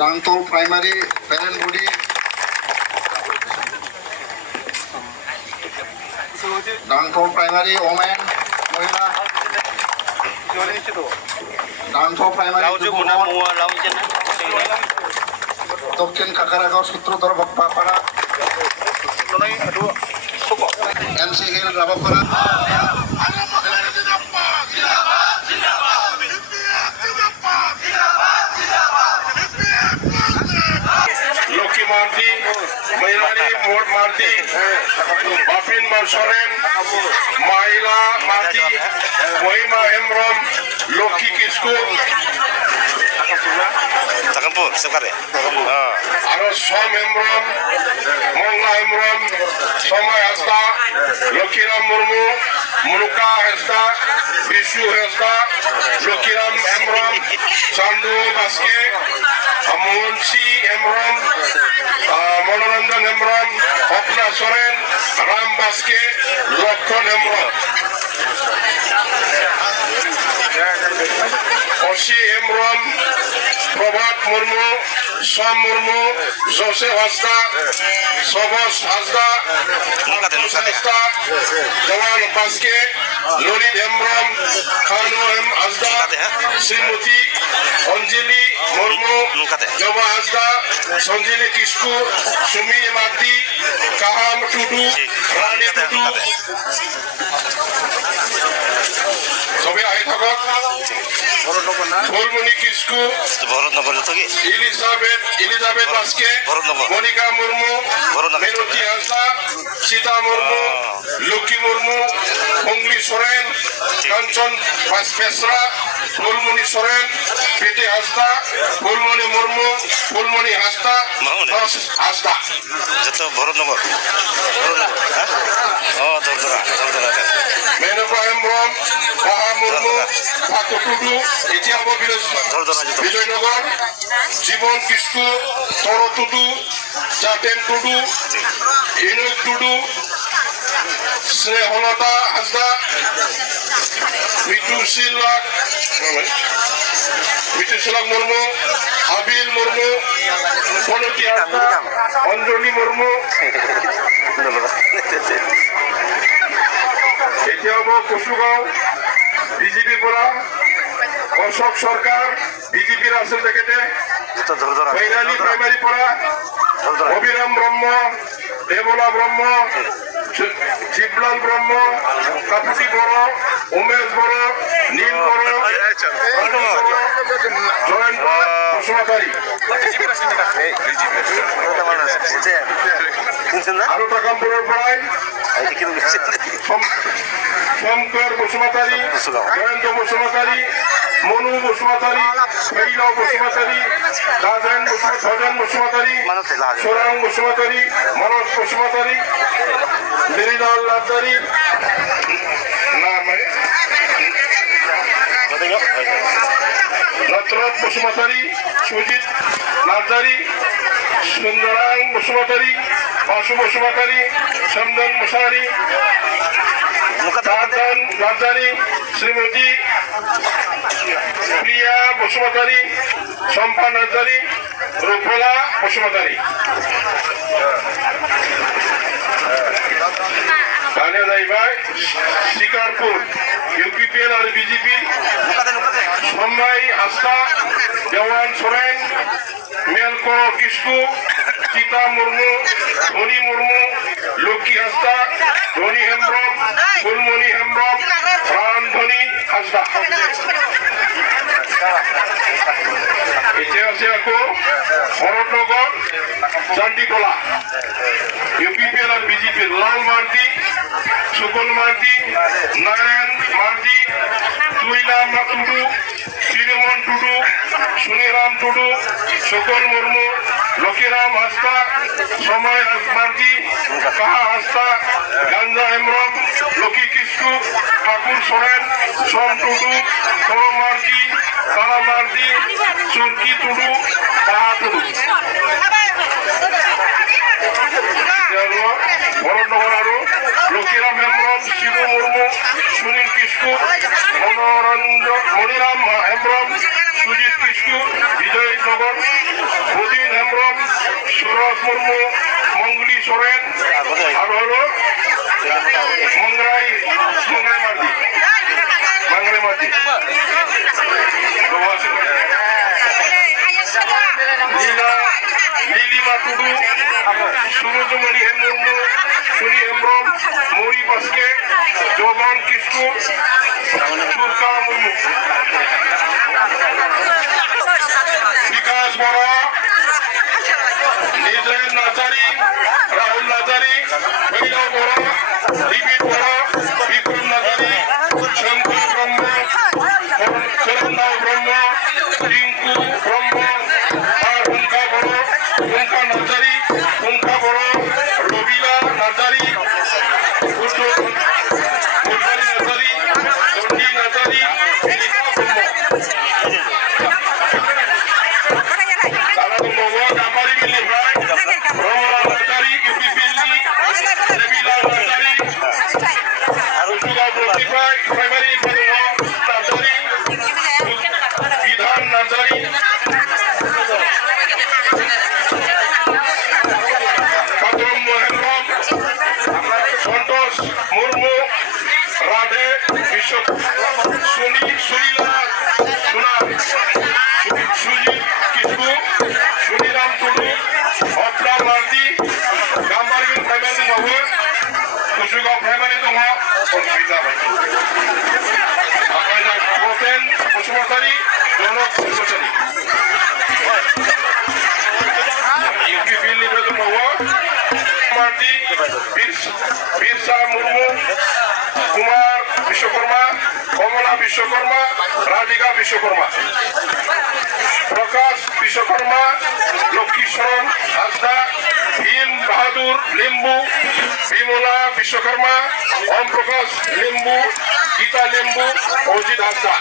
Dangtal primary parent body, Dangtal primary women মহিলা, Dangtal primary দক্ষিণ কাকারাগাঁও সূত্রধর বাপ্পাপাড়া, MC hill রাবাপাড়া, Lakshmi মার্দি, মহিলানি মোট মার্দি, বাপিন সরেন, মাইলা মার্দি, মহিমা হেমব্রম, লক্ষ্মী কিস্কু, আরো সম হেমব্রম, মংলা হেমব্রম, সময় হাসদা, লক্ষ্মীরাম মুর্মু, মুলুকা হেসদা, বিশু হেসদা, লক্ষ্মীরাম হেমব্রম, চান্দু বাস্কে, মুন্সি হেমব্রম, মনোরঞ্জন হেমব্রম, অপনা সোরেন, রাম বাস্কে, লক্ষণ হেমব্রম, অসি হেমব্রম, প্রভাত মুর্মু, সম মুর্মু, জোসেফ হাসদা, সবস হাসদা, হাসদা, জওয়ান বাস্কে, ললিত হেমব্রম, খানু হাসদা, শ্রীমতী অঞ্জলি মুর্মু, জবা হাসদা, সঞ্জলি কিস্কু, সুমি মার্দি, কাহাম টুডু, রানী টুডু, সবে আই থাকক, ফুলমণি কিস্কু, ইলিজাবেথ বাস্কে, মনিকা মুর্মু, মিনতি হাসদা, সীতা মুর্মু, লক্ষ্মী মুর্মু, হুংলি সোরেন, কাঞ্চন বেসরা, ফুলমণি সোরেন, পেটে হাসদা, ফুলমণি মুর্মু, ফুলমণি হাসদা, হাসদা মেনকা হেমব্রম, বাহা মুর্মু, ঠাকুর টুডু, এতিয়া হব বিজয়নগর, জীবন কিস্কু, তর টুডু, জাতেন টুডু, ইনুক টুডু, স্নেহলতা হাসদা, মিঠুশিলাক মুর্মু, হাবিল মুর্মু, কনকি হাসদা, অঞ্জলি মুর্মু, এতিয়া হব কচুগাঁও বিজেপিৰ পৰা অশোক সরকার, বিজেপির আসল টেকেটে, কৈরালী প্রাইমারি পৰা অভিরাম ব্রহ্ম, দেবলা ব্রহ্ম, শিবলাল ব্রহ্ম, কাপুতি বড়, উমেশ বড়, নীল বড়, জয়ন্ত বসুমাতারি, আরো টাকামপুরের পড়ায় শঙ্কর বসুমাতারি, জয়ন্ত বসুমাতারি, মনু বসুমাতারি, কৈলাও বসুমাতারি, রাজেন বসুমাতারি, সোরাং বসুমাতারি, মনোজ বসুমাতারি, মেরিলাল লাদারি, নটরত বসুমাতারি, সুজিত লাদারি, সুন্দরাং বসুমাতারি, বাসু বসুমাতারি, চন্দন মুসারি, রাজধানী, শ্রীমতী প্রিয়া বসুমাতারি, শম্পা নার্জারি, রূপলা বসুমাতারি। দাঁড়িয়ে যাইবাই শিকারপুর ইউপিপিএল আর বিজেপি, সম্মাই আস্থা, দেওয়ান সোরেন, মেলকো কিস্কু, সীতা মুর্মু, ধনী মুর্মু, লক্ষ্মী হাসদা, ধনী হেমব্রম, ফুলমণি হেমব্রম, প্রাণধনী হাসদা। এতিয়া আছে আকৌ শরৎনগর চান্দিতলা ইউপিপিএল আর বিজেপির লাল মার্দি, সুকল মার্দি, নারায়ণ মার্দি, তুইলা টুডু, শ্রীরমন টুডু, সুনিরাম টুডু, সুকল মুর্মু, লক্ষ্মীরাম হাসদা, সময় মার্দি, কাহা হাসদা, গাঞ্জা হেমব্রম, লক্ষ্মী কিস্কু, ঠাকুর সোরেন, সোম টুডু, তর মার্দি, তারা মার্দি, সুরকি টুডু, কাহা টুডু। ভরতনগর আরো লক্ষ্মীরাম হেমব্রম, শিবু মুর্মু, সুনীল কিস্কু, মনিরাম হেমব্রম, সুজিত কিস্কু, বিজয়নগর, প্রদীন হেমব্রম, সুরজ মুর্মু, মঙ্গলি সোরেন, আর হলো মঙ্গরাই মার্দি। নীলিমা টুডু, সুরজমণি মুর্মু, সুনি হেমব্রম, মৌরি বাস্কে, জগন কিস্কু, দুর্গা মুর্মু, বিকাশ বড়া, নিজেন নাচারি, রাহুল নাচারি, ভৈরব বড়া, দিবির বড়া, বিক্রম নাচারি, শঙ্কর ব্রহ্ম, চরণদাও ব্রহ্ম, রিঙ্কু ব্রহ্ম, আর হুঙ্কা বড়, হুঙ্কা নাচারি, হুঙ্কা বড়, রবিলা নাচারি, ফুটবলি নাচারি, চণ্ডী নাচারি, লীলা ব্রহ্ম, তারা তো মগজ আমারি মিলি ভাই, রমলা নাচারি, ইউপি পিল্লি, দেবিলা নাচারি, রসুগাঁও প্রতিভায়, প্রাইমারি নাচারি, বিধান নাচারি, কাদরম হেমব্রম, সন্তোষ মুর্মু, রাধে বিশ্ব, সুনীলা সোনা, সুজিত কিস্কু, সুনিরাম টুডু, অপ্রা মার্দি, গাম্বারগিল প্রাইমারি নগর, কুসুগাঁও প্রাইমারি দङ বসুমতারি, জনক বসুমতারি, ইউপি বিল নিবেদন মার্দি, বীরসা মুর্মু, কুমার বিশ্বকর্মা, কমলা বিশ্বকর্মা, রাধিকা বিশ্বকর্মা, প্রকাশ বিশ্বকর্মা, লক্ষ্মীশরণ হাসদা, ভীম বাহাদুর লিম্বু, বিমলা বিশ্বকর্মা, ওম প্রকাশ লিম্বু, গীতা লিম্বু, অজিত হাসদা।